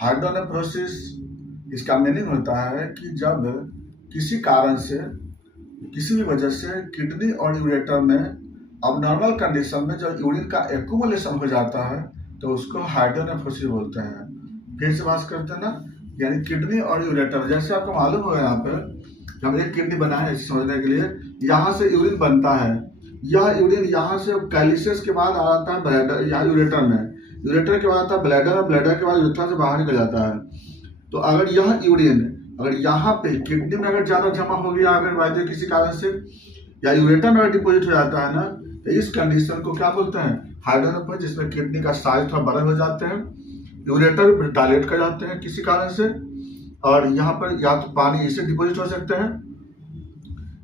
Hydronephrosis इसका meaning होता है कि जब किसी कारण से, किसी भी वजह से किडनी और यूरेटर में अबनॉर्मल कंडीशन में जब यूरिन का एक्यूमुलेशन हो जाता है तो उसको हाइड्रोनेफ्रोसिस बोलते हैं। फिर से बात करते हैं ना, यानी किडनी और यूरेटर, जैसे आपको मालूम होगा यहाँ पे हम एक किडनी बना है इसे समझने के लिए, यहाँ से यूरिन बनता है। यह यूरिन यहाँ से कैलिसेस के बाद आता है ब्लैडर या यूरेटर में, यूरेटर के बाद आता है ब्लैडर और ब्लैडर के बाद यूरेथ्रा से बाहर निकल जाता है। तो अगर यह यूरिन अगर यहाँ पे किडनी में अगर ज़्यादा जमा हो गया, अगर वायदे किसी कारण से, या यूरेटर में अगर डिपोजिट हो जाता है ना, तो इस कंडीशन को क्या बोलते हैं, हाइड्रोनेफ्रोसिस, जिसमें किडनी का साइज थोड़ा बड़े हो जाते हैं, यूरेटर डायलेट कर जाते हैं किसी कारण से, और यहाँ पर या तो पानी इसे डिपोजिट हो सकते हैं,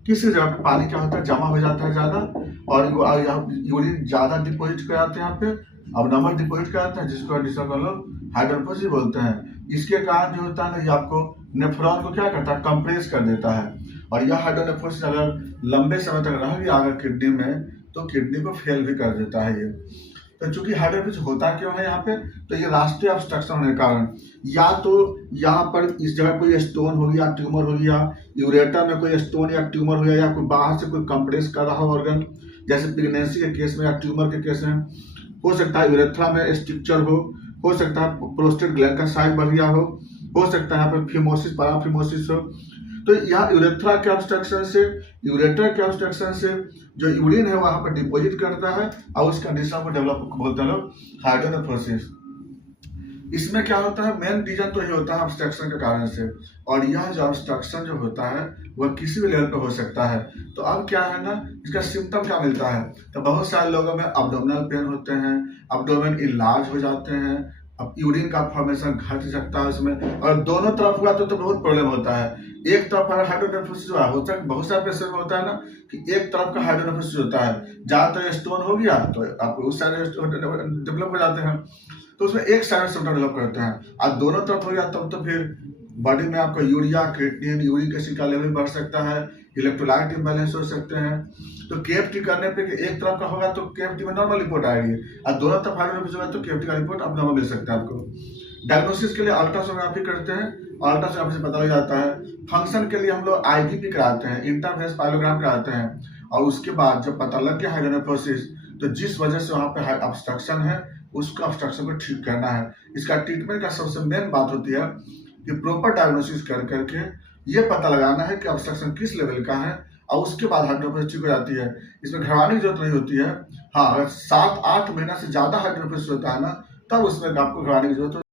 किसी जगह पे पानी क्या होता है जमा हो जाता है ज़्यादा, और यूरिन ज़्यादा डिपोजिट कर जाते हैं यहाँ पे, अब नमक डिपोजिट कर जाते हैं, जिसको कंडीशन को लोग हाइड्रोनेफ्रोसिस बोलते हैं। इसके कारण जो होता है ना, ये आपको नेफ्रॉन को क्या करता है, कंप्रेस कर देता है, और यह हाइड्रोनेफ्रोसिस अगर लंबे समय तक रह गया अगर किडनी में, तो किडनी को फेल भी कर देता है ये। तो चूंकि हाइड्रोनेफ्रोसिस होता क्यों है यहाँ पे, तो ये रास्ते ऑब्स्ट्रक्शन होने के कारण, या तो यहाँ पर इस जगह कोई स्टोन हो गया, ट्यूमर हो गया, यूरेटर में कोई स्टोन या ट्यूमर हो गया, या कोई बाहर से कोई कंप्रेस कर रहा हो ऑर्गन, जैसे प्रेगनेंसी के केस में या ट्यूमर के केस में, हो सकता है यूरेथ्रा में स्ट्रक्चर हो सकता है प्रोस्टेट ग्लैंड का साइज बढ़ गया हो सकता है यहाँ पर फिमोसिस, पैराफिमोसिस हो। तो यहाँ यूरेथ्रा के ऑब्स्ट्रक्शन से, यूरेटर के ऑब्स्ट्रक्शन से जो यूरिन है वहाँ पर डिपोजिट करता है, और उस कंडीशन को डेवलप बोलते हैं लोग हाइड्रोनेफ्रोसिस। इसमें क्या होता है, मेन रीजन तो ये होता है ऑब्स्ट्रक्शन के कारण से, और यह जो ऑब्स्ट्रक्शन जो होता है वह किसी भी लेवल पे हो सकता है। तो अब क्या है ना, इसका सिम्टम क्या मिलता है, तो बहुत सारे लोगों में अब्डोमिनल पेन होते हैं, अब्डोमेन इनलार्ज हो जाते हैं, अब यूरिन का फॉर्मेशन घट सकता है उसमें, और दोनों तरफ हुआ तो बहुत प्रॉब्लम होता है। एक तरफ अगर हाइड्रोनेफ्रोसिस हुआ, होता है बहुत सारे पेशेंट में होता है ना कि एक तरफ का हाइड्रोनेफ्रोसिस होता है, ज्यादातर स्टोन हो गया तो आपको उस साइड डेवलप हो जाते हैं, तो उसमें एक साइड सिम्टम डेवलप करते हैं, और दोनों तरफ हो गया तब तो फिर बॉडी में आपका यूरिया, क्रिएटिनिन, यूरिक एसिड का लेवल बढ़ सकता है, इलेक्ट्रोलाइट इम्बैलेंस हो सकते हैं। तो केएफटी करने पे एक तरफ का होगा तो केएफटी में नॉर्मल रिपोर्ट आएगी, और दोनों तरफ हाइड्रोनेफ्रोसिस होगा तो केएफटी का रिपोर्ट अब नॉर्मल मिल सकता है आपको। डायग्नोसिस के लिए अल्ट्रासोनोग्राफी करते हैं, अल्ट्रासोनोग्राफी से पता लग जाता है। फंक्शन के लिए हम लोग आईबीपी कराते हैं, इंटरफेस पाइलोग्राम कराते हैं, और उसके बाद जब पता लग गया हाइड्रोनेफ्रोसिस, तो जिस वजह से वहाँ पे ऑब्स्ट्रक्शन है उसका ऑब्स्ट्रक्शन को ठीक करना है। इसका ट्रीटमेंट का सबसे मेन बात होती है कि प्रॉपर डायग्नोसिस कर करके ये पता लगाना है कि ऑब्स्ट्रक्शन किस लेवल का है, और उसके बाद हाइड्रोनेफ्रोसिस ठीक हो जाती है। इसमें घबराने की जरूरत नहीं होती है। हाँ, अगर 7-8 महीना से ज़्यादा हाइड्रोनेफ्रोसिस होता है ना, तब उसमें आपको घबराने की जरूरत